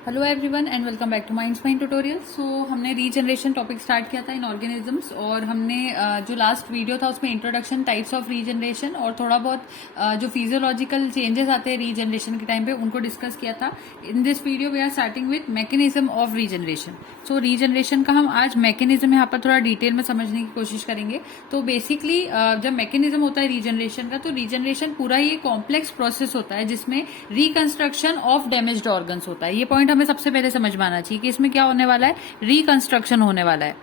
Hello everyone and welcome back to Minds Mind tutorial. So हमने regeneration topic start किया था इन organisms और हमने जो लास्ट वीडियो था उसमें इंट्रोडक्शन टाइप्स ऑफ रीजनरेशन और थोड़ा बहुत जो फिजियोलॉजिकल चेंजेस आते हैं रीजनरेशन के टाइम पे उनको डिस्कस किया था। In this video we are starting with mechanism of regeneration. So regeneration का हम आज मैकेनिज्म यहाँ पर थोड़ा डिटेल में समझने की कोशिश करेंगे। तो बेसिकली जब मैकेनिज्म होता है रीजनरेशन का, तो रीजनरेशन पूरा ये कॉम्प्लेक्स प्रोसेस होता है जिसमें रिकंस्ट्रक्शन ऑफ डैमेज्ड ऑर्गन्स होता है। ये पॉइंट हमें सबसे पहले समझ में आना चाहिए कि इसमें क्या होने वाला है, रिकंस्ट्रक्शन होने वाला है।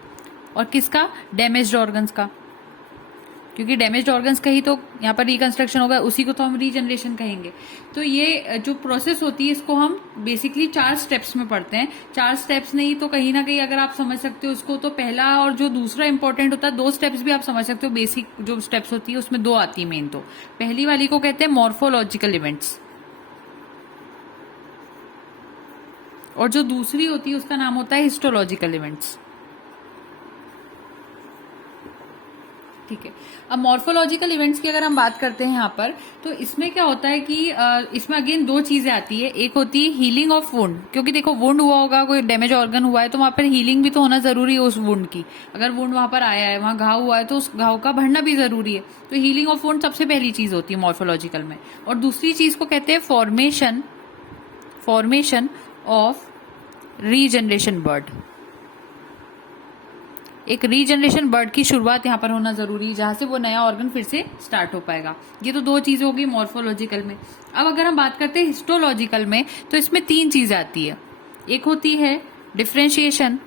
और किसका? डैमेज्ड ऑर्गन्स का, क्योंकि डैमेज्ड ऑर्गन्स का ही तो यहाँ पर रिकंस्ट्रक्शन होगा, उसी को तो हम रीजनरेशन कहेंगे। तो ये जो प्रोसेस होती है इसको हम बेसिकली 4 स्टेप्स में पढ़ते हैं। 4 स्टेप्स नहीं तो कहीं ना कहीं अगर आप समझ सकते हो उसको, तो पहला और जो दूसरा इंपॉर्टेंट होता है, 2 स्टेप्स भी आप समझ सकते हो। बेसिक जो स्टेप्स होती है उसमें 2 आती है मेन। तो पहली वाली को कहते हैं मॉर्फोलॉजिकल इवेंट्स, और जो दूसरी होती है उसका नाम होता है हिस्टोलॉजिकल इवेंट्स। ठीक है। अब मॉर्फोलॉजिकल इवेंट्स की अगर हम बात करते हैं यहाँ पर, तो इसमें क्या होता है कि इसमें अगेन 2 चीजें आती है। एक होती है हीलिंग ऑफ वुंड, क्योंकि देखो वुंड हुआ होगा, कोई डैमेज ऑर्गन हुआ है तो वहां पर हीलिंग भी तो होना जरूरी है उस वुंड की। अगर वुंड वहां पर आया है, वहां घाव हुआ है, तो उस घाव का भरना भी जरूरी है। तो हीलिंग ऑफ वुंड सबसे पहली चीज होती है मॉर्फोलॉजिकल में। और दूसरी चीज को कहते हैं फॉर्मेशन ऑफ रीजनरेशन बर्ड। एक रीजनरेशन बर्ड की शुरुआत यहां पर होना जरूरी है, जहां से वो नया ऑर्गन फिर से स्टार्ट हो पाएगा। ये तो 2 चीजें होगी मॉर्फोलॉजिकल में। अब अगर हम बात करते हैं हिस्टोलॉजिकल में, तो इसमें 3 चीजें आती है। एक होती है डिफरेंशिएशन,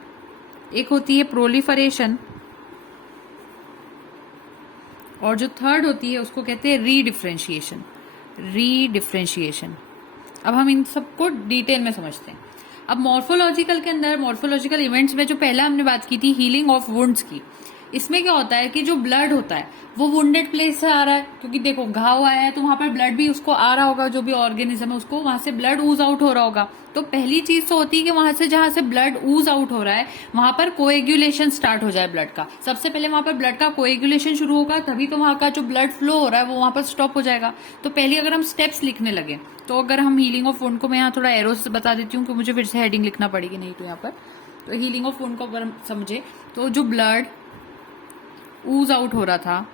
एक होती है प्रोलिफरेशन, और जो थर्ड होती है उसको कहते हैं रीडिफरेंशिएशन। अब हम इन सबको डिटेल में समझते हैं। अब मॉर्फोलॉजिकल के अंदर, मॉर्फोलॉजिकल इवेंट्स में जो पहला हमने बात की थी हीलिंग ऑफ वुंड्स की, इसमें क्या होता है कि जो ब्लड होता है वो वुंडेड प्लेस से आ रहा है, क्योंकि देखो घाव आया है तो वहां पर ब्लड भी उसको आ रहा होगा, जो भी ऑर्गेनिज्म है उसको वहां से ब्लड ऊज आउट हो रहा होगा। तो पहली चीज तो होती है कि वहां से जहां से ब्लड ऊज आउट हो रहा है वहां पर कोएगुलेशन स्टार्ट हो जाए ब्लड का। सबसे पहले वहां पर ब्लड का कोएगुलेशन शुरू होगा, तभी तो वहां का जो ब्लड फ्लो हो रहा है वो वहां पर स्टॉप हो जाएगा। तो पहले अगर हम स्टेप्स लिखने लगे, तो अगर हम हीलिंग ऑफ वुंड को, मैं यहाँ थोड़ा एरो से बता देती हूँ कि मुझे फिर से हेडिंग लिखना पड़ेगी नहीं तो यहाँ पर। तो हीलिंग ऑफ वुंड को अगर हम समझे, तो जो ब्लड ऊज आउट हो रहा था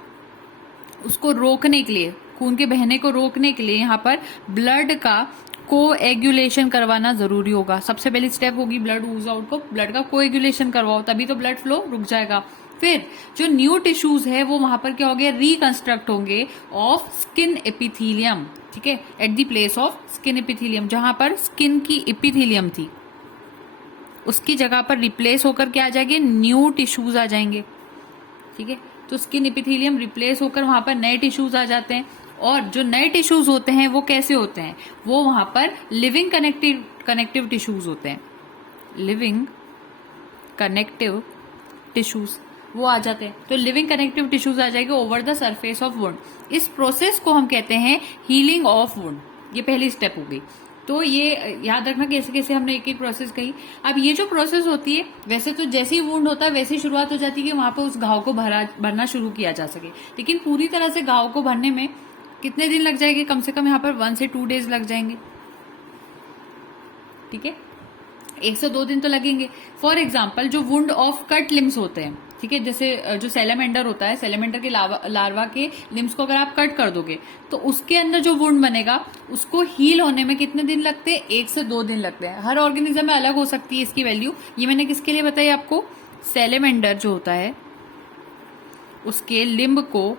उसको रोकने के लिए, खून के बहने को रोकने के लिए यहाँ पर ब्लड का कोएगुलेशन करवाना जरूरी होगा। सबसे पहली स्टेप होगी ब्लड ऊज आउट को, ब्लड का कोएगुलेशन करवाओ, तभी तो ब्लड फ्लो रुक जाएगा। फिर जो न्यू टिश्यूज है वो वहां पर क्या होंगे, रिकंस्ट्रक्ट होंगे ऑफ स्किन एपिथीलियम। ठीक है, at the place of skin epithelium, जहां पर स्किन की एपिथीलियम थी उसकी जगह पर रिप्लेस होकर क्या आ जाएंगे, न्यू टिश्यूज आ जाएंगे। ठीक है, तो स्किन एपिथेलियम रिप्लेस होकर वहां पर नए टिश्यूज आ जाते हैं। और जो नए टिश्यूज होते हैं वो कैसे होते हैं, वो वहां पर लिविंग कनेक्टिव टिश्यूज होते हैं। लिविंग कनेक्टिव टिश्यूज वो आ जाते हैं। तो लिविंग कनेक्टिव टिश्यूज आ जाएंगे over the surface of wound. इस प्रोसेस को हम कहते हैं हीलिंग ऑफ वुंड। ये पहली स्टेप हो गई। तो ये याद रखना कैसे कैसे हमने एक एक प्रोसेस कही। अब ये जो प्रोसेस होती है, वैसे तो जैसे ही वुंड होता है वैसे ही शुरुआत हो जाती है कि वहां पर उस घाव को भरना शुरू किया जा सके। लेकिन पूरी तरह से घाव को भरने में कितने दिन लग जाएंगे, कम से कम यहाँ पर 1 से 2 डेज लग जाएंगे। ठीक है, 1 से 2 दिन तो लगेंगे। फॉर एग्जाम्पल जो वुंड ऑफ कट लिम्स होते हैं, ठीक है, जैसे जो सैलामेंडर होता है, सैलामेंडर के लार्वा के लिम्स को अगर आप कट कर दोगे तो उसके अंदर जो वुंड बनेगा उसको हील होने में कितने दिन लगते हैं, 1 से 2 दिन लगते हैं। हर ऑर्गेनिज्म में अलग हो सकती है इसकी वैल्यू। ये मैंने किसके लिए बताई आपको, सैलामेंडर जो होता है उसके लिम्ब को,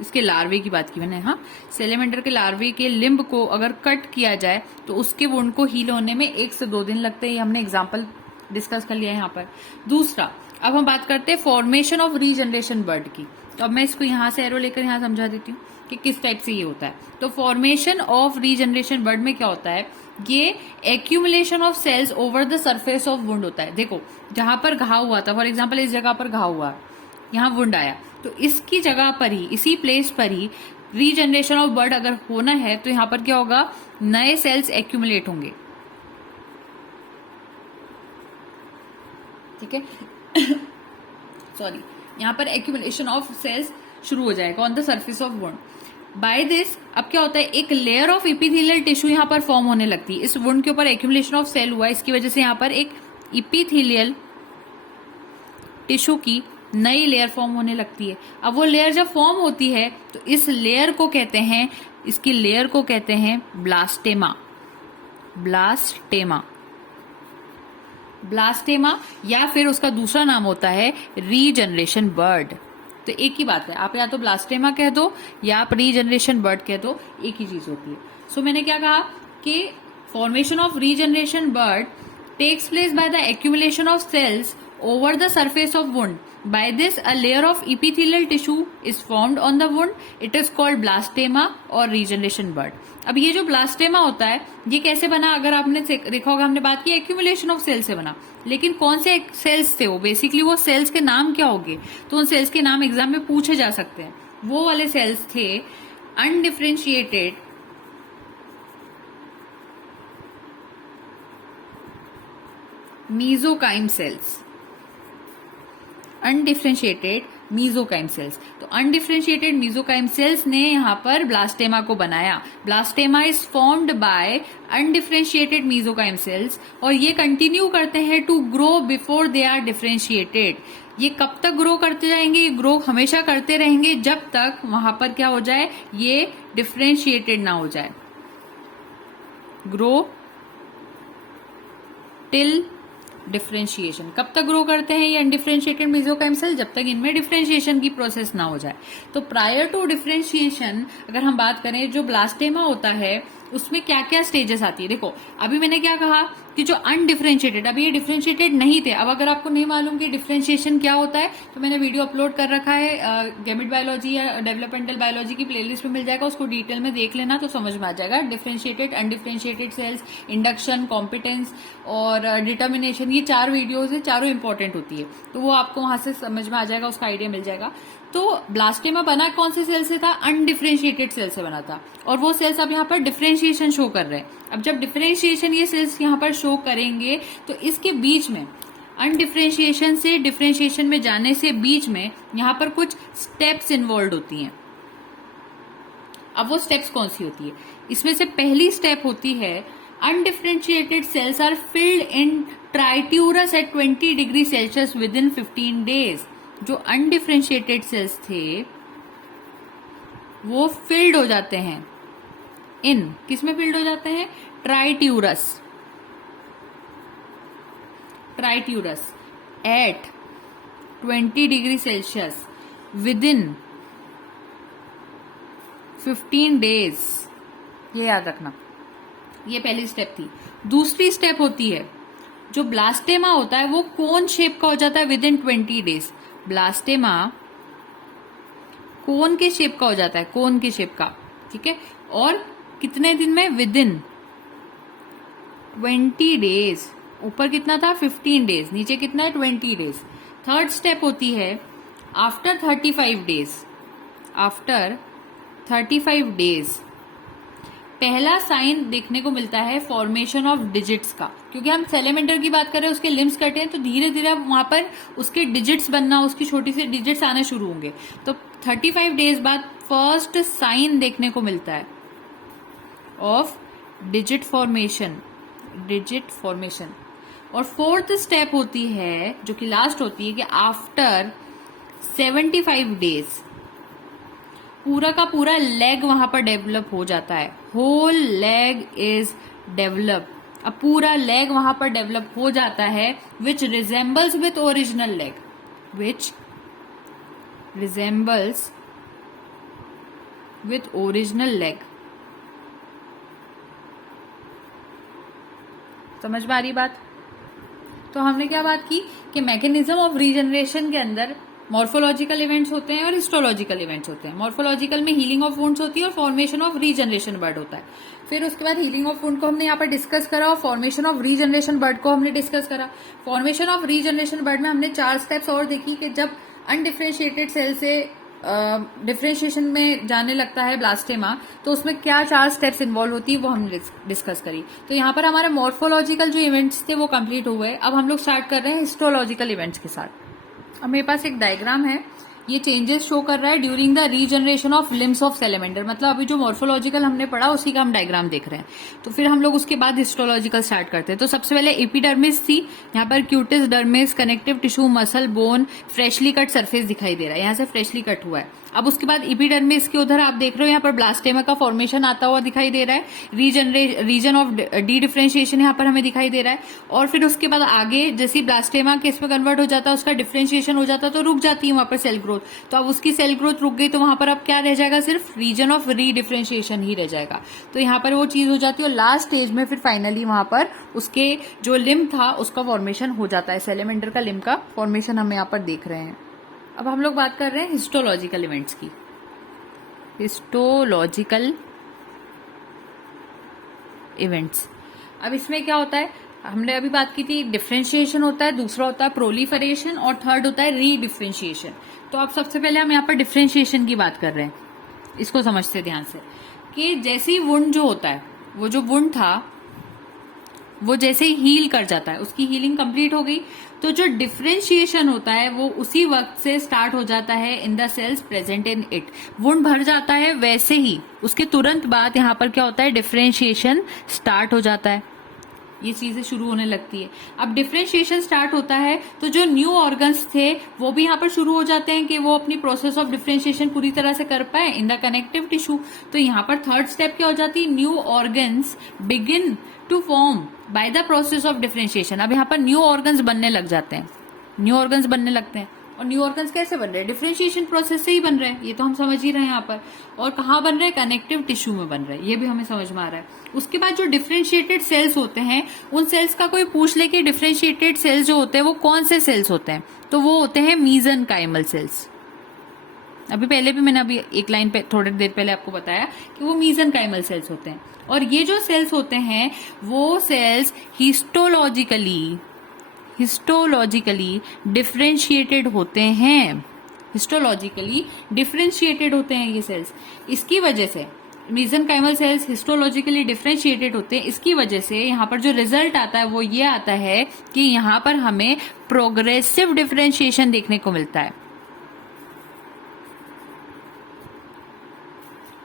इसके लार्वे की बात की मैंने, हाँ, सैलामेंडर के लार्वे के लिम्ब को अगर कट किया जाए तो उसके वुंड को हील होने में 1 से 2 दिन लगते हैं। ये हमने एग्जाम्पल डिस्कस कर लिया है यहाँ पर। दूसरा, अब हम बात करते हैं फॉर्मेशन ऑफ रीजनरेशन बर्ड की। तो अब मैं इसको यहां से एरो लेकर यहां समझा देती हूँ कि किस टाइप से ये होता है। तो फॉर्मेशन ऑफ रीजनरेशन बर्ड में क्या होता है, ये accumulation of cells over the surface of wound होता है। देखो जहां पर घाव हुआ था, फॉर एग्जाम्पल इस जगह पर घाव हुआ, यहाँ वुंड आया, तो इसकी जगह पर ही, इसी प्लेस पर ही रीजनरेशन ऑफ बर्ड अगर होना है तो यहाँ पर क्या होगा, नए सेल्स एक्यूमुलेट होंगे। ठीक है सॉरी, यहाँ पर एक्यूमुलेशन ऑफ सेल्स शुरू हो जाएगा on the surface of wound. By this अब क्या होता है, एक लेयर ऑफ इपिथेलियल टिश्यू यहाँ पर फॉर्म होने लगती है। इस वुंड के ऊपर एक्यूमुलेशन ऑफ सेल हुआ, इसकी वजह से यहाँ पर एक इपिथेलियल टिश्यू की नई लेयर फॉर्म होने लगती है। अब वो लेयर जब फॉर्म होती है तो इस लेयर को कहते हैं, इसकी लेयर को कहते हैं ब्लास्टेमा। ब्लास्टेमा, ब्लास्टेमा या फिर उसका दूसरा नाम होता है रीजनरेशन बर्ड। तो एक ही बात है, आप या तो ब्लास्टेमा कह दो या आप रीजनरेशन बर्ड कह दो, एक ही चीज होती है। सो मैंने क्या कहा कि formation of regeneration bud takes place by the accumulation of cells over the surface of wound. By this, a layer of epithelial tissue is formed on the wound. It is called blastema or regeneration bud. अब ये जो blastema होता है ये कैसे बना, अगर आपने देखा होगा हमने बात की एक्यूमुलेशन ऑफ सेल से बना, लेकिन कौन से सेल्स थे वो, बेसिकली वो सेल्स के नाम क्या होंगे, तो उन सेल्स के नाम एग्जाम में पूछे जा सकते हैं। वो वाले सेल्स थे undifferentiated mesenchyme cells. Undifferentiated mesenchyme cells, तो अनडिफरेंशिएटेड मीजोकाइम सेल्स ने यहाँ पर ब्लास्टेमा को बनाया। Blastema is formed by undifferentiated mesenchyme cells और ये कंटिन्यू करते हैं to grow before they are differentiated. ये कब तक ग्रो करते जाएंगे, ये ग्रो हमेशा करते रहेंगे जब तक वहां पर क्या हो जाए, ये डिफरेंशिएटेड ना हो जाए। ग्रो टिल डिफरेंशिएशन, कब तक ग्रो करते हैं ये अनडिफरेंशिएटेड मेसोकाइम सेल, जब तक इनमें डिफरेंशिएशन की प्रोसेस ना हो जाए। तो प्रायर टू डिफरेंशिएशन अगर हम बात करें, जो ब्लास्टेमा होता है उसमें क्या क्या स्टेजेस आती है। देखो अभी मैंने क्या कहा कि जो अनडिफरेंशिएटेड, अभी ये डिफरेंशिएटेड नहीं थे। अब अगर आपको नहीं मालूम कि डिफरेंशिएशन क्या होता है तो मैंने वीडियो अपलोड कर रखा है, गैमेट बायोलॉजी या डेवलपमेंटल बायोलॉजी की प्लेलिस्ट में मिल जाएगा, उसको डिटेल में देख लेना तो समझ में आ जाएगा। Differentiated, undifferentiated cells, induction, competence और डिटर्मिनेशन, ये 4 वीडियोज है, चारों इंपॉर्टेंट होती है, तो वो आपको वहां से समझ में आ जाएगा, उसका आइडिया मिल जाएगा। तो ब्लास्टेमा बना कौन से सेल से था, अनडिफरेंशिएटेड सेल से बना था, और वो सेल्स अब यहाँ पर डिफरेंशिएशन शो कर रहे हैं। अब जब डिफरेंशिएशन ये सेल्स यहाँ पर शो करेंगे तो इसके बीच में, अनडिफरेंशिएशन से डिफरेंशिएशन में जाने से बीच में यहाँ पर कुछ स्टेप्स इन्वॉल्व होती हैं। अब वो स्टेप्स कौन सी होती है, इसमें से पहली स्टेप होती है undifferentiated cells are filled in Triturus at 20 degree celsius within 15 days. जो अनडिफरेंशिएटेड सेल्स थे वो फिल्ड हो जाते हैं इन, किसमें फिल्ड हो जाते हैं, Triturus, Triturus at 20 degree celsius within 15 days. ये याद रखना, ये पहली स्टेप थी। दूसरी स्टेप होती है, जो ब्लास्टेमा होता है वो कोन शेप का हो जाता है विद इन 20 डेज। ब्लास्टेमा कोन के शेप का हो जाता है, कोन के शेप का, ठीक है, और कितने दिन में, विद इन 20 डेज। ऊपर कितना था, 15 डेज, नीचे कितना है, 20 डेज। थर्ड स्टेप होती है आफ्टर 35 डेज। आफ्टर 35 डेज पहला साइन देखने को मिलता है फॉर्मेशन ऑफ डिजिट्स का, क्योंकि हम सेलेमेंटर की बात कर रहे हैं, उसके लिम्स कटे हैं, तो धीरे धीरे वहां पर उसके डिजिट्स बनना, उसकी छोटी सी डिजिट्स आने शुरू होंगे। तो 35 डेज बाद फर्स्ट साइन देखने को मिलता है of digit formation, digit formation. और फोर्थ स्टेप होती है जो कि लास्ट होती है कि आफ्टर 75 डेज पूरा का पूरा लेग वहां पर डेवलप हो जाता है। Whole leg is develop. अब पूरा लेग वहां पर डेवलप हो जाता है which resembles with original leg, which resembles with original leg. समझ में आ रही बात। तो हमने क्या बात की कि मैकेनिज्म ऑफ रीजनरेशन के अंदर मॉर्फोलॉजिकल इवेंट्स होते हैं और हिस्टोलॉजिकल इवेंट्स होते हैं। मॉर्फोलॉजिकल में हीलिंग ऑफ वुंड्स होती है और फॉर्मेशन ऑफ रीजनरेशन बर्ड होता है। फिर उसके बाद हीलिंग ऑफ वुंड को हमने यहाँ पर डिस्कस करा और फॉर्मेशन ऑफ रीजनरेशन बर्ड को हमने डिस्कस करा। फॉर्मेशन ऑफ रीजनरेशन बर्ड में हमने 4 स्टेप्स और देखी कि जब अनडिफरेंशिएटेड सेल से डिफरेंशिएशन में जाने लगता है ब्लास्टेमा, तो उसमें क्या 4 स्टेप्स इन्वॉल्व होती है वो हमने डिस्कस करी। तो यहाँ पर हमारे मॉर्फोलॉजिकल जो इवेंट्स थे वो कंप्लीट हुए। अब हम लोग स्टार्ट कर रहे हैं हिस्टोलॉजिकल इवेंट्स के साथ। अब मेरे पास एक डायग्राम है, ये चेंजेस शो कर रहा है during the regeneration of limbs of salamander. मतलब अभी जो मॉर्फोलॉजिकल हमने पढ़ा उसी का हम डायग्राम देख रहे हैं। तो फिर हम लोग उसके बाद हिस्टोलॉजिकल स्टार्ट करते हैं। तो सबसे पहले एपिडर्मिस थी, यहाँ पर Cutis, dermis, connective tissue, muscle, bone, freshly cut surface दिखाई दे रहा है, यहाँ से फ्रेशली कट हुआ है। अब उसके बाद एपिडर्मिस के उधर आप देख रहे हो यहाँ पर ब्लास्टेमा का फॉर्मेशन आता हुआ दिखाई दे रहा है, रीजन ऑफ डी डिफरेंशिएशन यहाँ पर हमें दिखाई दे रहा है। और फिर उसके बाद आगे जैसे ब्लास्टेमा के इसमें कन्वर्ट हो जाता है, उसका डिफरेंशिएशन हो जाता है तो रुक जाती है वहां पर सेल ग्रोथ। तो अब उसकी सेल ग्रोथ रुक गई तो वहां पर अब क्या रह जाएगा, सिर्फ रीजन ऑफ री डिफरेंशिएशन ही रह जाएगा। तो यहाँ पर वो चीज हो जाती है और लास्ट स्टेज में फिर फाइनली वहां पर उसके जो लिम्ब था उसका फॉर्मेशन हो जाता है। सैलेमेंडर का लिम्ब का फॉर्मेशन हम यहाँ पर देख रहे हैं। अब हम लोग बात कर रहे हैं हिस्टोलॉजिकल इवेंट्स की। हिस्टोलॉजिकल इवेंट्स, अब इसमें क्या होता है, हमने अभी बात की थी डिफरेंशिएशन होता है, दूसरा होता है प्रोलिफरेशन और थर्ड होता है री डिफरेंशिएशन। तो अब सबसे पहले हम यहाँ पर डिफरेंशिएशन की बात कर रहे हैं, इसको समझते ध्यान से कि जैसे ही वुंड जो होता है, वो जो वुंड था वो जैसे ही हील कर जाता है, उसकी हीलिंग कंप्लीट हो गई, तो जो डिफरेंशिएशन होता है वो उसी वक्त से स्टार्ट हो जाता है in the cells present in it. Wound भर जाता है वैसे ही उसके तुरंत बाद यहाँ पर क्या होता है, डिफरेंशिएशन स्टार्ट हो जाता है, ये चीजें शुरू होने लगती है। अब डिफरेंशिएशन स्टार्ट होता है तो जो न्यू ऑर्गन्स थे वो भी यहाँ पर शुरू हो जाते हैं कि वो अपनी प्रोसेस ऑफ डिफरेंशिएशन पूरी तरह से कर पाए इन द कनेक्टिव टिश्यू। तो यहाँ पर थर्ड स्टेप क्या हो जाती है, new organs begin to form by the process of differentiation. अब यहाँ पर न्यू ऑर्गन्स बनने लग जाते हैं, न्यू ऑर्गन्स बनने लगते हैं। और न्यू ऑर्गन्स कैसे बन रहे हैं, डिफरेंशिएशन प्रोसेस से ही बन रहे हैं, ये तो हम समझ ही रहे हैं यहाँ पर। और कहाँ बन रहे हैं, कनेक्टिव टिश्यू में बन रहे हैं, ये भी हमें समझ में आ रहा है। उसके बाद जो डिफरेंशिएटेड सेल्स होते हैं, उन सेल्स का कोई पूछ ले कि डिफरेंशिएटेड सेल्स जो होते हैं वो कौन से सेल्स होते हैं, तो वो होते हैं मीजनकाइमल सेल्स। अभी पहले भी मैंने अभी एक लाइन पे थोड़ी देर पहले आपको बताया कि वो मीजनकाइमल सेल्स होते हैं। और ये जो सेल्स होते हैं वो सेल्स हिस्टोलॉजिकली डिफरेंशिएटेड होते हैं, हिस्टोलॉजिकली डिफरेंशिएटेड होते हैं ये सेल्स। इसकी वजह से मीजनकाइमल सेल्स हिस्टोलॉजिकली डिफरेंशिएटेड होते हैं, इसकी वजह से यहाँ पर जो रिजल्ट आता है वो ये आता है कि यहाँ पर हमें प्रोग्रेसिव डिफरेंशिएशन देखने को मिलता है।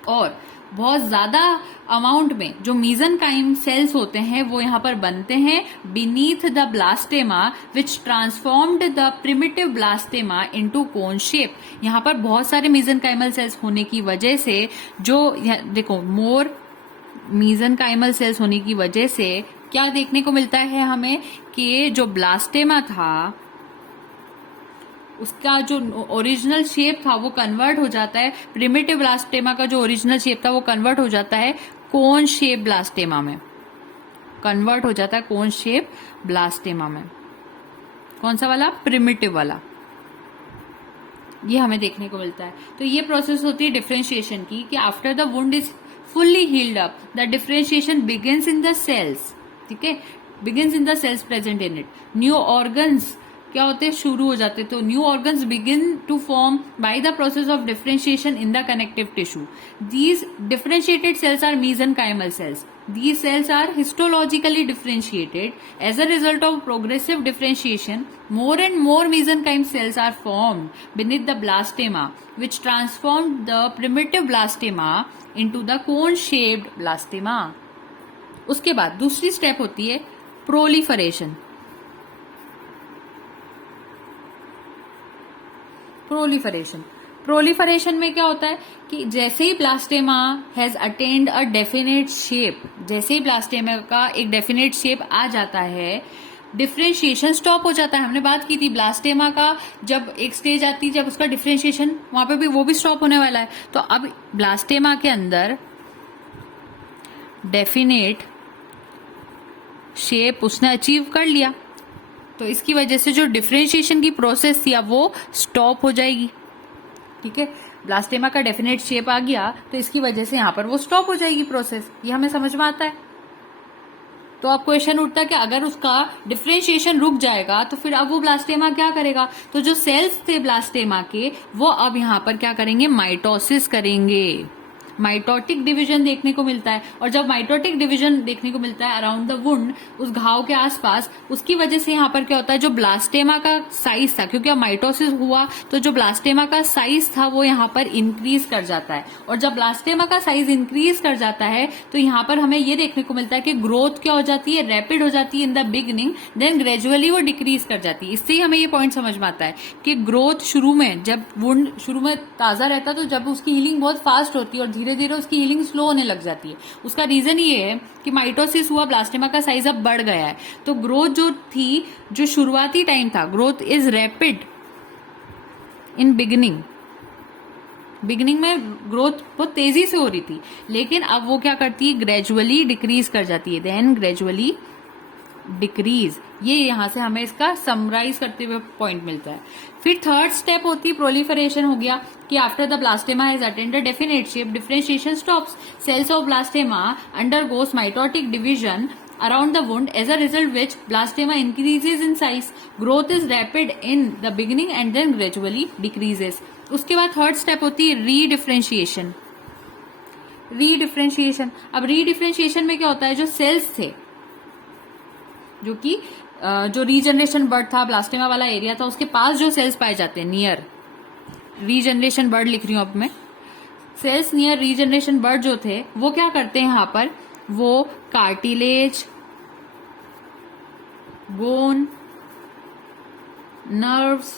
और बहुत ज्यादा अमाउंट में जो मीजनकाइम सेल्स होते हैं वो यहाँ पर बनते हैं beneath the blastema which transformed the primitive blastema into cone shape. यहाँ पर बहुत सारे मीजनकाइमल सेल्स होने की वजह से जो देखो मोर मीजनकाइमल सेल्स होने की वजह से क्या देखने को मिलता है हमें कि जो ब्लास्टेमा था उसका जो ओरिजिनल शेप था वो कन्वर्ट हो जाता है, प्रिमिटिव ब्लास्टेमा का जो ओरिजिनल शेप था वो कन्वर्ट हो जाता है कोन शेप ब्लास्टेमा में, कन्वर्ट हो जाता है कोन शेप ब्लास्टेमा में। कौन सा वाला, प्रिमिटिव वाला, ये हमें देखने को मिलता है। तो ये प्रोसेस होती है डिफरेंशिएशन की कि after the wound is fully healed up the differentiation begins in the cells, ठीक है, begins in the cells present in it. New organs क्या होते हैं, शुरू हो जाते हैं। तो new organs begin to form by the process of differentiation in the connective tissue. These differentiated cells are mesenchymal cells. These cells are histologically differentiated. As a result of progressive differentiation, more and more mesenchyme cells are formed beneath the blastema, which transformed the primitive blastema into the cone-shaped blastema. उसके बाद दूसरी step होती है proliferation. Proliferation में क्या होता है कि जैसे ही blastema has attained a definite shape, जैसे ही ब्लास्टेमा का एक डेफिनेट शेप आ जाता है, डिफरेंशिएशन स्टॉप हो जाता है। हमने बात की थी ब्लास्टेमा का जब एक स्टेज आती है जब उसका डिफरेंशिएशन वहां पे भी वो भी स्टॉप होने वाला है। तो अब ब्लास्टेमा के अंदर डेफिनेट शेप उसने अचीव कर लिया, तो इसकी वजह से जो डिफरेंशिएशन की प्रोसेस थी अब वो स्टॉप हो जाएगी, ठीक है। ब्लास्टेमा का डेफिनेट शेप आ गया तो इसकी वजह से यहाँ पर वो स्टॉप हो जाएगी प्रोसेस, ये हमें समझ में आता है। तो अब क्वेश्चन उठता है कि अगर उसका डिफरेंशिएशन रुक जाएगा तो फिर अब वो ब्लास्टेमा क्या करेगा, तो जो सेल्स थे ब्लास्टेमा के वो अब यहाँ पर क्या करेंगे, माइटोसिस करेंगे। माइटोटिक डिवीजन देखने को मिलता है। और जब माइटोटिक डिवीजन देखने को मिलता है अराउंड द वुंड, उस घाव के आसपास, उसकी वजह से यहाँ पर क्या होता है, जो ब्लास्टेमा का साइज था, क्योंकि अब माइटोसिस हुआ तो जो ब्लास्टेमा का साइज था वो यहाँ पर इंक्रीज कर जाता है। और जब ब्लास्टेमा का साइज इंक्रीज कर जाता है तो यहाँ पर हमें ये देखने को मिलता है कि ग्रोथ क्या हो जाती है, रैपिड हो जाती है in the beginning, then gradually वो डिक्रीज कर जाती है। इससे ही हमें ये पॉइंट समझ में आता है कि ग्रोथ शुरू में, जब वुंड शुरू में ताजा रहता है तो जब उसकी हीलिंग बहुत फास्ट होती है और धीरे धीरे उसकी हीलिंग स्लो होने लग जाती है। उसका रीजन ये है कि माइटोसिस हुआ, ब्लास्टेमा का साइज अब बढ़ गया है, तो ग्रोथ जो थी, जो शुरुआती टाइम था, growth is rapid in beginning में ग्रोथ बहुत तेजी से हो रही थी, लेकिन अब वो क्या करती है, ग्रेजुअली डिक्रीज कर जाती है, देन ग्रेजुअली डिक्रीज। ये यहां से हमें इसका समराइज करते हुए पॉइंट मिलता है। फिर थर्ड स्टेप होती है प्रोलिफरेशन, हो गया कि after the blastema has attend a definite shape, differentiation stops, cells of blastema undergoes mitotic division around the wound, as a result which blastema increases in size, growth is rapid in the beginning and then gradually decreases. उसके बाद third step होती है रीडिफरेंशिएशन। अब रीडिफरेंशिएशन में क्या होता है, जो सेल्स थे, जो कि जो रीजनरेशन बर्ड था, ब्लास्टेमा वाला एरिया था, उसके पास जो सेल्स पाए जाते हैं, नियर रीजनरेशन बर्ड लिख रही हूं अब मैं, सेल्स नियर रीजनरेशन बर्ड जो थे वो क्या करते हैं, यहां पर वो cartilage, bone, nerves,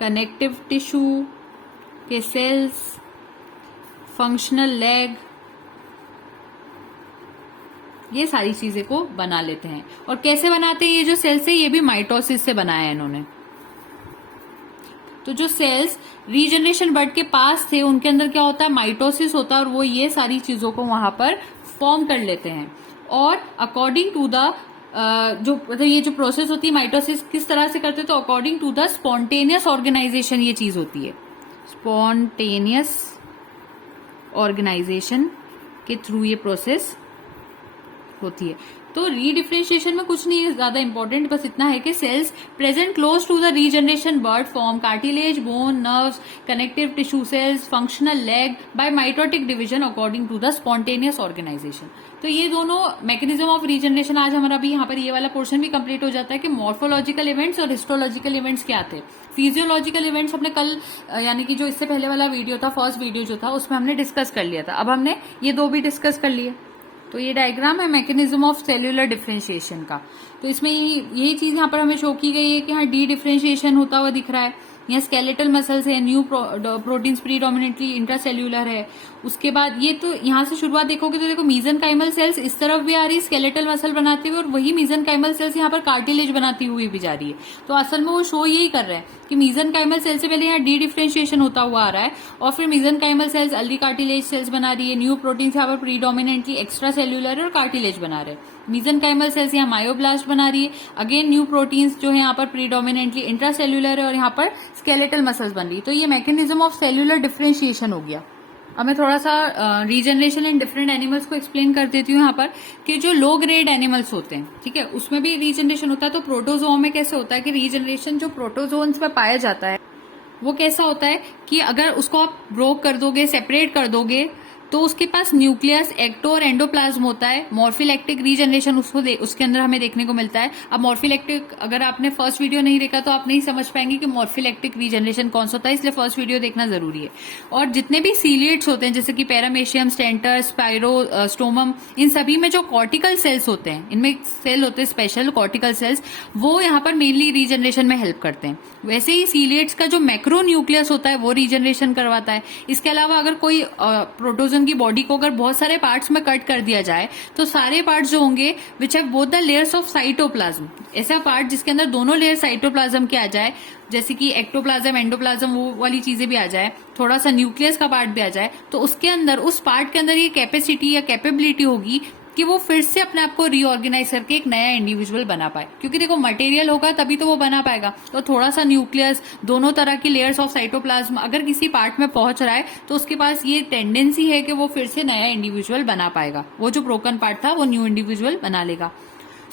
connective tissue के सेल्स, फंक्शनल लेग, ये सारी चीजें को बना लेते हैं। और कैसे बनाते हैं ये जो सेल्स है, ये भी माइटोसिस से बनाया है इन्होंने। तो जो सेल्स रीजनरेशन बर्ड के पास थे उनके अंदर क्या होता है, माइटोसिस होता है, और वो ये सारी चीजों को वहां पर फॉर्म कर लेते हैं। और अकॉर्डिंग टू द जो मतलब ये जो प्रोसेस होती है माइटोसिस किस तरह से करते हैं, तो according to the spontaneous organisation ये चीज होती है, स्पॉन्टेनियस ऑर्गेनाइजेशन के थ्रू ये प्रोसेस होती है। तो रीडिफरेंशिएशन में कुछ नहीं है ज्यादा इंपॉर्टेंट, बस इतना है कि cells present close to the regeneration bud form cartilage, bone, nerves, connective tissue cells, functional leg by mitotic division according to the spontaneous organisation. तो ये दोनों मैकेनिज्म ऑफ रीजनरेशन, आज हमारा भी यहाँ पर ये वाला पोर्शन भी कंप्लीट हो जाता है कि मॉर्फोलॉजिकल इवेंट्स और हिस्टोलॉजिकल इवेंट्स क्या थे। फिजियोलॉजिकल इवेंट्स हमने कल यानी कि जो इससे पहले वाला वीडियो था, फर्स्ट वीडियो जो था, उसमें हमने डिस्कस कर लिया था। अब हमने ये दो भी डिस्कस कर लिए। तो ये डायग्राम है मैकेनिज्म ऑफ सेल्यूलर डिफरेंशिएशन का। तो इसमें यही चीज यहाँ पर हमें शो की गई है कि हाँ डी डिफरेंशिएशन होता हुआ दिख रहा है। यहाँ स्केलेटल मसल्स है, न्यू प्रोटीन्स प्रीडोमिनेटली इंट्रासेल्यूलर है। उसके बाद ये तो यहाँ से शुरुआत देखोगे तो देखो मीजनकाइमल सेल्स इस तरफ भी आ रही है स्केलेटल मसल बनाते हुए, और वही मीजनकाइमल सेल्स यहाँ पर कार्टिलेज बनाती हुई भी जा रही है। तो असल में वो शो यही कर रहा है कि मीजनकाइमल सेल से पहले यहाँ डी डिफरेंशिएशन होता हुआ आ रहा है, और फिर मीजनकाइमल सेल्स अल्डी कार्टिलेज सेल्स बना रही है, न्यू प्रोटीन्स यहाँ पर प्रीडोमिनेटली एक्स्ट्रा सेल्यूलर और कार्टिलेज बना रहे हैं। मीजनकाइमल सेल्स यहाँ मायोब्लास्ट बना रही है, अगेन न्यू प्रोटीन्स जो है यहाँ पर प्रीडोमिनेटली इंट्रासेल्यूलर है, और यहाँ पर स्केलेटल मसल्स बन रही है। तो ये मैकेनिज्म ऑफ सेल्यूलर डिफरेंशिएशन हो गया। अब मैं थोड़ा सा रीजनरेशन इन डिफरेंट एनिमल्स को एक्सप्लेन कर देती हूँ यहाँ पर कि जो लो ग्रेड एनिमल्स होते हैं, ठीक है, उसमें भी रीजनरेशन होता है। तो प्रोटोजोआ में कैसे होता है कि रीजनरेशन जो प्रोटोजोन्स में पाया जाता है वो कैसा होता है कि अगर उसको आप ब्रोक कर दोगे, सेपरेट कर दोगे, तो उसके पास न्यूक्लियस, एक्टो और एंडोप्लाज्म होता है। मॉर्फिलेक्टिक रीजनरेशन उसके अंदर हमें देखने को मिलता है। अब मॉर्फिलेक्टिक अगर आपने फर्स्ट वीडियो नहीं देखा तो आप नहीं समझ पाएंगे कि मॉर्फिलेक्टिक रीजनरेशन कौन सा होता है, इसलिए फर्स्ट वीडियो देखना जरूरी है। और जितने भी सीलिएट्स होते हैं जैसे कि पैरामेशियम, स्टेंटर, स्पाइरो, स्टोमम, इन सभी में जो कॉर्टिकल सेल्स होते हैं, इनमें सेल होते हैं स्पेशल कॉर्टिकल सेल्स, वो यहाँ पर मेनली रीजनरेशन में हेल्प करते हैं। वैसे ही सीलिएट्स का जो मैक्रो न्यूक्लियस होता है वो रीजनरेशन करवाता है। इसके अलावा अगर कोई प्रोटोजोन की बॉडी को अगर बहुत सारे पार्ट्स में कट कर दिया जाए तो सारे पार्ट्स जो होंगे which have both the layers of cytoplasm, ऐसा पार्ट जिसके अंदर दोनों लेयर साइटोप्लाज्म के आ जाए, जैसे कि एक्टोप्लाज्म, एंडोप्लाज्म, वो वाली चीजें भी आ जाए, थोड़ा सा न्यूक्लियस का पार्ट भी आ जाए, तो उसके अंदर, उस पार्ट के अंदर ये कैपेसिटी या कैपेबिलिटी होगी कि वो फिर से अपने आप को रीऑर्गेनाइज करके एक नया इंडिविजुअल बना पाए। क्योंकि देखो मटेरियल होगा तभी तो वो बना पाएगा। तो थोड़ा सा न्यूक्लियस, दोनों तरह की लेयर्स ऑफ साइटोप्लाज्म अगर किसी पार्ट में पहुंच रहा है तो उसके पास ये टेंडेंसी है कि वो फिर से नया इंडिविजुअल बना पाएगा। वो जो ब्रोकन पार्ट था वो न्यू इंडिविजुअल बना लेगा।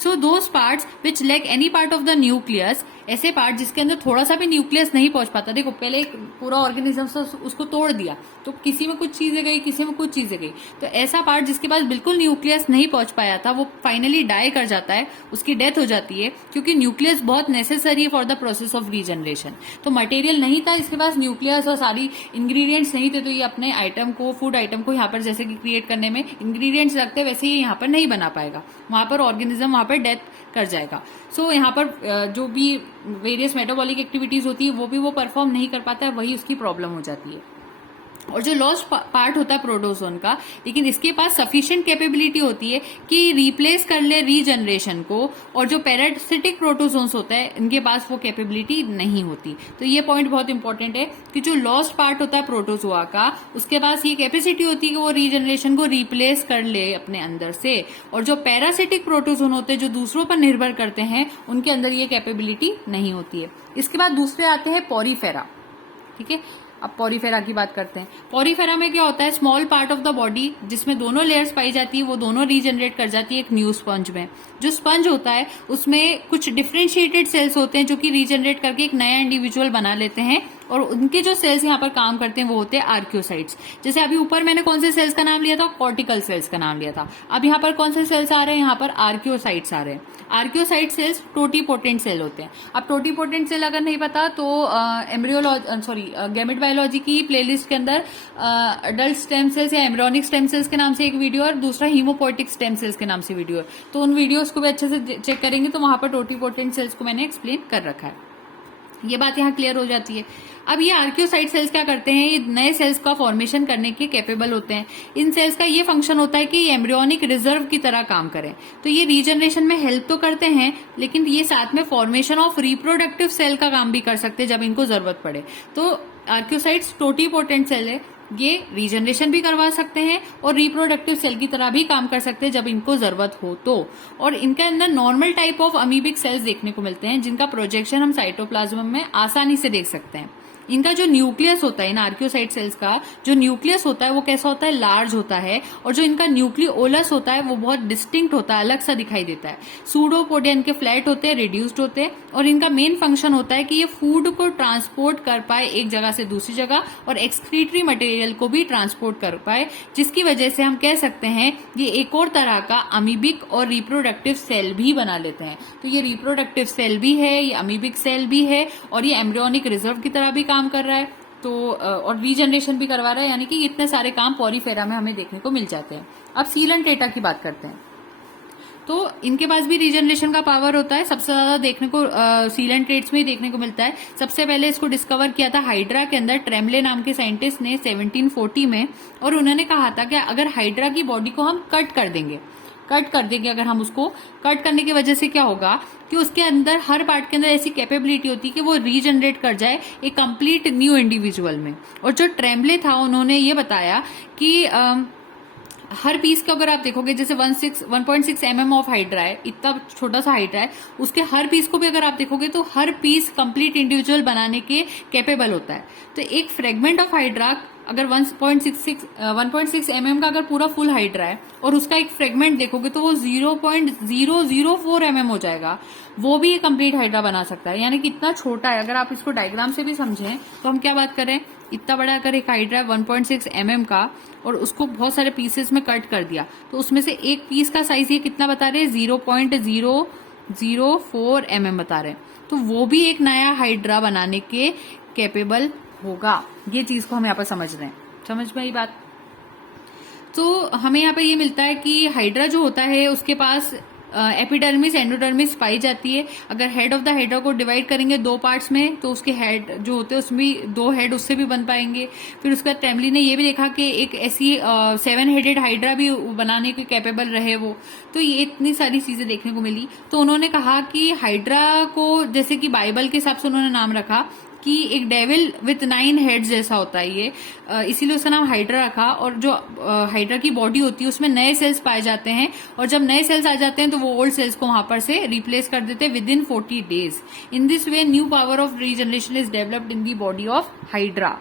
So those parts which lack any part of the nucleus, ऐसे पार्ट जिसके अंदर थोड़ा सा भी न्यूक्लियस नहीं पहुंच पाता, देखो पहले एक पूरा ऑर्गेनिज्म उसको तोड़ दिया तो किसी में कुछ चीजें गई, किसी में कुछ चीजें गई, तो ऐसा पार्ट जिसके पास बिल्कुल न्यूक्लियस नहीं पहुंच पाया था वो फाइनली डाई कर जाता है, उसकी डेथ हो जाती है, क्योंकि न्यूक्लियस बहुत नेसेसरी है for the process of regeneration. तो मटेरियल नहीं था इसके पास, न्यूक्लियस और सारी इंग्रेडिएंट्स नहीं थे, तो ये अपने आइटम को, फूड आइटम को यहाँ पर जैसे कि क्रिएट करने में इंग्रेडिएंट्स लगते वैसे ही यहाँ पर नहीं बना पाएगा, वहां पर ऑर्गेनिज्म वहां पर डेथ कर जाएगा। सो यहाँ पर जो भी वेरियस मेटाबॉलिक एक्टिविटीज होती है वो परफॉर्म नहीं कर पाता है, वही उसकी प्रॉब्लम हो जाती है। और जो लॉस्ट पार्ट होता है प्रोटोजोन का, लेकिन इसके पास सफिशिएंट कैपेबिलिटी होती है कि रिप्लेस कर ले रीजनरेशन को, और जो पैरासिटिक प्रोटोजोन्स होता है इनके पास वो कैपेबिलिटी नहीं होती। तो ये पॉइंट बहुत इंपॉर्टेंट है कि जो लॉस्ट पार्ट होता है प्रोटोजोआ का, उसके पास ये कैपेसिटी होती है कि वो रीजनरेशन को रिप्लेस कर ले अपने अंदर से, और जो पैरासिटिक प्रोटोजोन होते हैं जो दूसरों पर निर्भर करते हैं उनके अंदर ये कैपेबिलिटी नहीं होती है। इसके बाद दूसरे आते हैं पॉरीफेरा। ठीक है, अब पॉरीफेरा की बात करते हैं। पॉरीफेरा में क्या होता है, small part of the body जिसमें दोनों लेयर्स पाई जाती है वो दोनों रीजनरेट कर जाती है एक न्यू स्पंज में। जो स्पंज होता है उसमें कुछ डिफरेंशिएटेड सेल्स होते हैं जो कि रीजनरेट करके एक नया इंडिविजुअल बना लेते हैं, और उनके जो सेल्स यहाँ पर काम करते हैं वो होते हैं आर्कियोसाइट्स। जैसे अभी ऊपर मैंने कौन से सेल्स का नाम लिया था, कॉर्टिकल सेल्स का नाम लिया था, अब यहाँ पर कौन से सेल्स आ रहे हैं, यहाँ पर आर्कियोसाइट्स आ रहे हैं। आर्कियोसाइट सेल्स टोटीपोटेंट सेल होते हैं। अब टोटीपोटेंट सेल अगर नहीं पता तो गैमेट बायोलॉजी की प्लेलिस्ट के अंदर अडल्ट स्टेम सेल्स या एम्ब्रियोनिक स्टेम सेल्स के नाम से एक वीडियो और दूसरा हीमोपोइटिक स्टेम सेल्स के नाम से वीडियो है, तो उन वीडियोस को भी अच्छे से चेक करेंगे तो वहां पर टोटीपोटेंट सेल्स को मैंने एक्सप्लेन कर रखा है। ये बात यहाँ क्लियर हो जाती है। अब ये आर्कियोसाइट सेल्स क्या करते हैं, ये नए सेल्स का फॉर्मेशन करने के कैपेबल होते हैं। इन सेल्स का ये फंक्शन होता है कि ये एम्ब्रियोनिक रिजर्व की तरह काम करें। तो ये रीजनरेशन में हेल्प तो करते हैं, लेकिन ये साथ में फॉर्मेशन ऑफ रिप्रोडक्टिव सेल का काम भी कर सकते हैं जब इनको जरूरत पड़े। तो आर्कियोसाइट्स टोटीपोटेंट सेल है, ये रीजनरेशन भी करवा सकते हैं और रिप्रोडक्टिव सेल की तरह भी काम कर सकते हैं जब इनको जरूरत हो तो। और इनके अंदर normal type of amoebic cells देखने को मिलते हैं जिनका प्रोजेक्शन हम साइटोप्लाज्म में आसानी से देख सकते हैं। इनका जो न्यूक्लियस होता है, इन आर्कियोसाइट सेल्स का जो न्यूक्लियस होता है वो कैसा होता है, लार्ज होता है, और जो इनका न्यूक्लियोलस होता है वो बहुत डिस्टिंक्ट होता है, अलग सा दिखाई देता है। सूडोपोडिया इनके फ्लैट होते हैं, रिड्यूस्ड होते हैं, और इनका मेन फंक्शन होता है कि ये फूड को ट्रांसपोर्ट कर पाए एक जगह से दूसरी जगह, और एक्सक्रीटरी मटेरियल को भी ट्रांसपोर्ट कर पाए, जिसकी वजह से हम कह सकते हैं ये एक और तरह का अमीबिक और रिप्रोडक्टिव सेल भी बना लेते हैं। तो ये रिप्रोडक्टिव सेल भी है, ये अमीबिक सेल भी है, और ये एम्ब्रियोनिक रिजर्व की तरह भी काम कर रहा है, तो और रीजनरेशन भी करवा रहा है, यानी कि इतने सारे काम पॉरीफेरा में हमें देखने को मिल जाते हैं। अब सीलेंटेटा की बात करते हैं, तो इनके पास भी रीजनरेशन का पावर होता है। सबसे ज्यादा देखने को सीलेंट्रेट्स में ही देखने को मिलता है। सबसे पहले इसको डिस्कवर किया था हाइड्रा के अंदर ट्रेमले नाम के साइंटिस्ट ने 1740 में, और उन्होंने कहा था कि अगर हाइड्रा की बॉडी को हम कट कर देंगे अगर हम उसको कट करने की वजह से क्या होगा कि उसके अंदर हर पार्ट के अंदर ऐसी कैपेबिलिटी होती है कि वो रीजनरेट कर जाए एक कंप्लीट न्यू इंडिविजुअल में। और जो ट्रेमले था उन्होंने ये बताया कि हर पीस को अगर आप देखोगे, जैसे 1.6 mm ऑफ हाइड्रा है, इतना छोटा सा हाइड्रा है, उसके हर पीस को भी अगर आप देखोगे तो हर पीस कंप्लीट इंडिविजुअल बनाने के कैपेबल होता है। तो एक फ्रेगमेंट ऑफ हाइड्रा अगर 1.6 mm का अगर पूरा फुल हाइड्रा है और उसका एक फ्रेगमेंट देखोगे तो वो 0.004 mm हो जाएगा, वो भी कंप्लीट हाइड्रा बना सकता है। यानी कि इतना छोटा है। अगर आप इसको डायग्राम से भी समझें तो हम क्या बात करें, इतना बड़ा अगर एक हाइड्रा है 1.6 mm का और उसको बहुत सारे पीसेस में कट कर दिया, तो उसमें से एक पीस का साइज ये कितना बता रहे हैं, 0.004 mm बता रहे हैं। तो वो भी एक नया हाइड्रा बनाने के कैपेबल होगा। ये चीज को हम यहाँ पर समझ रहे हैं, समझ में आई बात। तो हमें यहाँ पे ये मिलता है कि हाइड्रा जो होता है उसके पास एपिडर्मिस एंडोडर्मिस पाई जाती है। अगर हेड ऑफ द हाइड्रा को डिवाइड करेंगे दो पार्ट्स में तो उसके हेड जो होते हैं उसमें 2 हेड उससे भी बन पाएंगे। फिर उसके बाद ट्रेमली ने ये भी देखा कि एक ऐसी 7 हेडेड हाइड्रा भी बनाने के कैपेबल रहे वो। तो ये इतनी सारी चीजें देखने को मिली। तो उन्होंने कहा कि हाइड्रा को जैसे कि बाइबल के हिसाब से उन्होंने नाम रखा कि एक डेविल विथ 9 हेड्स जैसा होता है ये, इसीलिए उसका नाम हाइड्रा रखा। और जो हाइड्रा की बॉडी होती है उसमें नए सेल्स पाए जाते हैं, और जब नए सेल्स आ जाते हैं तो वो ओल्ड सेल्स को वहां पर से रिप्लेस कर देते हैं with in 40 days. In this way new power of regeneration is developed in the body of hydra.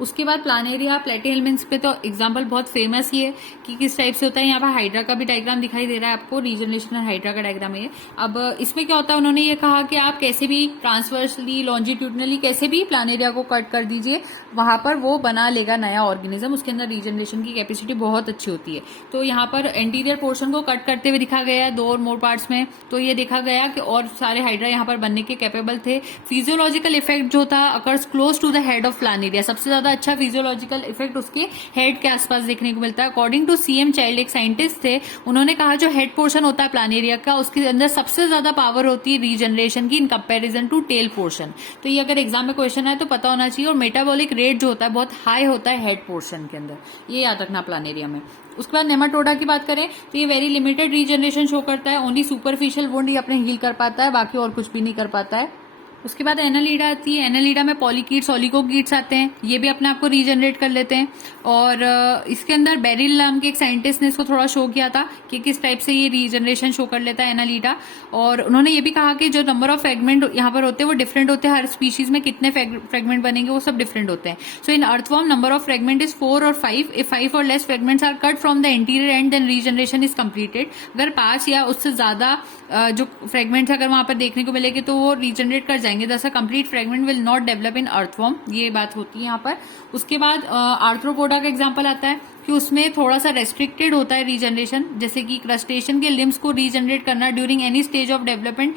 उसके बाद प्लानेरिया प्लेटी हेलमिन्थ्स पे तो एग्जांपल बहुत फेमस ही है कि किस टाइप से होता है। यहाँ पर हाइड्रा का भी डायग्राम दिखाई दे रहा है आपको, रीजनरेशन हाइड्रा का डायग्राम है। अब इसमें क्या होता है, उन्होंने ये कहा कि आप कैसे भी ट्रांसवर्सली लॉन्जिट्यूडनली कैसे भी प्लानेरिया को कट कर दीजिए, वहां पर वो बना लेगा नया ऑर्गेनिज्म, उसके अंदर रीजनरेशन की कैपेसिटी बहुत अच्छी होती है। तो यहाँ पर एंटीरियर पोर्शन को कट करते हुए दिखा गया है 2 और मोर पार्ट्स में, तो ये देखा गया कि और सारे हाइड्रा यहाँ पर बनने के कैपेबल थे। फिजियोलॉजिकल इफेक्ट जो था occurs close to the head of planaria, सबसे ज्यादा अच्छा फिजियोलॉजिकल इफेक्ट उसके हेड के आसपास देखने को मिलता है। अकॉर्डिंग टू सीएम चाइल्ड, एक साइंटिस्ट थे, उन्होंने कहा जो हेड पोर्शन होता है प्लानेरिया का, उसके अंदर सबसे ज्यादा पावर होती है रीजनरेशन की in comparison to tail portion. तो ये अगर एग्जाम में क्वेश्चन है तो पता होना चाहिए। और मेटाबॉलिक रेट जो होता है बहुत हाई होता है हेड पोर्शन के अंदर, ये याद रखना प्लानेरिया में। उसके बाद नेमाटोडा की बात करें तो ये वेरी लिमिटेड रीजनरेशन शो करता है, ओनली सुपरफिशियल वुंड ये अपने हील कर पाता है, बाकी और कुछ भी नहीं कर पाता है। उसके बाद एनालीडा आती है, एनालीडा में पॉलीकीट्स ऑलिगोकीट्स आते हैं, ये भी अपने आप को रीजनरेट कर लेते हैं। और इसके अंदर बेरिल नाम के एक साइंटिस्ट ने इसको थोड़ा शो किया था कि किस टाइप से ये रीजनरेशन शो कर लेता है एनालीडा। और उन्होंने ये भी कहा कि जो नंबर ऑफ फ्रेगमेंट यहाँ पर होते हैं वो डिफरेंट होते हैं, हर स्पीशीज में कितने फ्रेगमेंट बनेंगे वो सब डिफरेंट होते हैं। So in earthworm number of fragment is 4 और 5, इफ 5 और less fragments are cut from the interior and then regeneration is completed. अगर 5 या उससे ज्यादा जो फ्रेगमेंट्स अगर वहां पर देखने को मिलेंगे तो वो रीजनरेट कर जाएंगे, दस complete fragment will not develop in earthworm, ये बात होती है यहाँ पर। उसके बाद आर्थ्रोपोडा का एग्जांपल आता है कि उसमें थोड़ा सा रेस्ट्रिक्टेड होता है रीजनरेशन, जैसे कि क्रस्टेशियन के लिम्स को रीजनरेट करना during any stage of development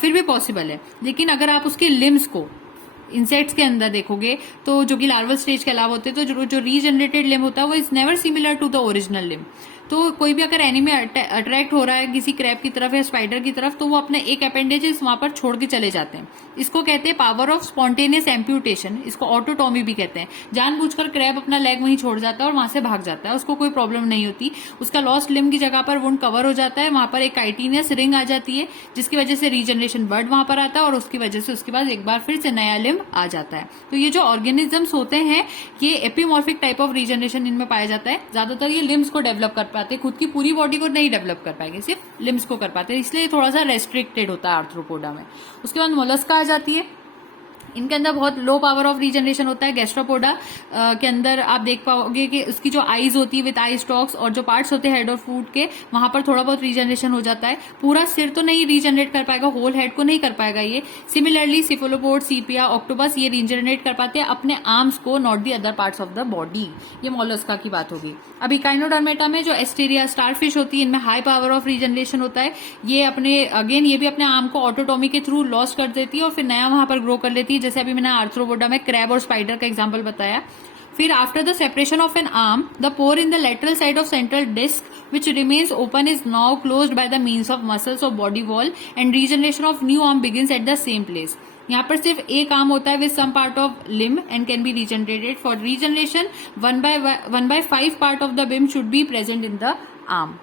फिर भी पॉसिबल है। लेकिन अगर आप उसके लिम्स को इंसेक्ट्स के अंदर देखोगे तो जो कि लार्वल स्टेज के अलावा होते हैं, तो जो रीजनरेटेड लिम होता है वो is never similar to the original limb. तो कोई भी अगर एनिमी अट्रैक्ट हो रहा है किसी क्रैब की तरफ या स्पाइडर की तरफ, तो वो अपने एक अपेंडेजेस वहां पर छोड़ के चले जाते हैं। इसको कहते हैं पावर ऑफ स्पॉन्टेनियस एम्प्यूटेशन, इसको ऑटोटॉमी भी कहते हैं। जानबूझकर क्रैब अपना लेग वहीं छोड़ जाता है और वहां से भाग जाता है, उसको कोई प्रॉब्लम नहीं होती। उसका लॉस्ट लिम की जगह पर वुंड कवर हो जाता है, वहां पर एक काइटिनियस रिंग आ जाती है जिसकी वजह से रीजनरेशन बर्ड वहां पर आता है और उसकी वजह से उसके बाद एक बार फिर से नया लिम आ जाता है। तो ये जो ऑर्गेनिजम्स होते हैं ये एपिमॉर्फिक टाइप ऑफ रीजनरेशन इनमें पाया जाता है। ज्यादातर ये लिम्स को डेवलप कर पाते, खुद की पूरी बॉडी को नहीं डेवलप कर पाएंगे, सिर्फ लिम्स को कर पाते हैं, इसलिए थोड़ा सा रेस्ट्रिक्टेड होता है आर्थ्रोपोडा में। उसके बाद मोलस्का आ जाती है, इनके अंदर बहुत लो पावर ऑफ रीजनरेशन होता है। गैस्ट्रोपोडा के अंदर आप देख पाओगे कि उसकी जो आईज होती है विद आई स्टॉक्स और जो पार्ट्स होते हैं हेड और फूट के, वहां पर थोड़ा बहुत रीजनरेशन हो जाता है। पूरा सिर तो नहीं रीजनरेट कर पाएगा, होल हेड को नहीं कर पाएगा ये। सिमिलरली सिफोलोपोड, सीपिया, ऑक्टोपस ये रीजनरेट कर पाते हैं अपने आर्म्स को, not the other parts of the body. ये मोलस्का की बात होगी। अब इकाइनोडर्मेटा में जो एस्टेरिया स्टारफिश होती है, इनमें हाई पावर ऑफ रीजनरेशन होता है। ये अपने अगेन ये भी अपने आर्म को ऑटोटॉमी के थ्रू लॉस कर देती है और फिर नया वहां पर ग्रो कर लेती है, जैसे अभी मैंने आर्थ्रोपोडा में क्रैब और स्पाइडर का एग्जांपल बताया। फिर after the separation of an arm, the pore in the lateral side of central disc which remains open is now closed by the means of muscles of body wall and regeneration of new arm begins at the same place. यहाँ पर सिर्फ एक arm होता है with some part of limb and can be regenerated. For regeneration 1/5 part of the limb should be present in the arm.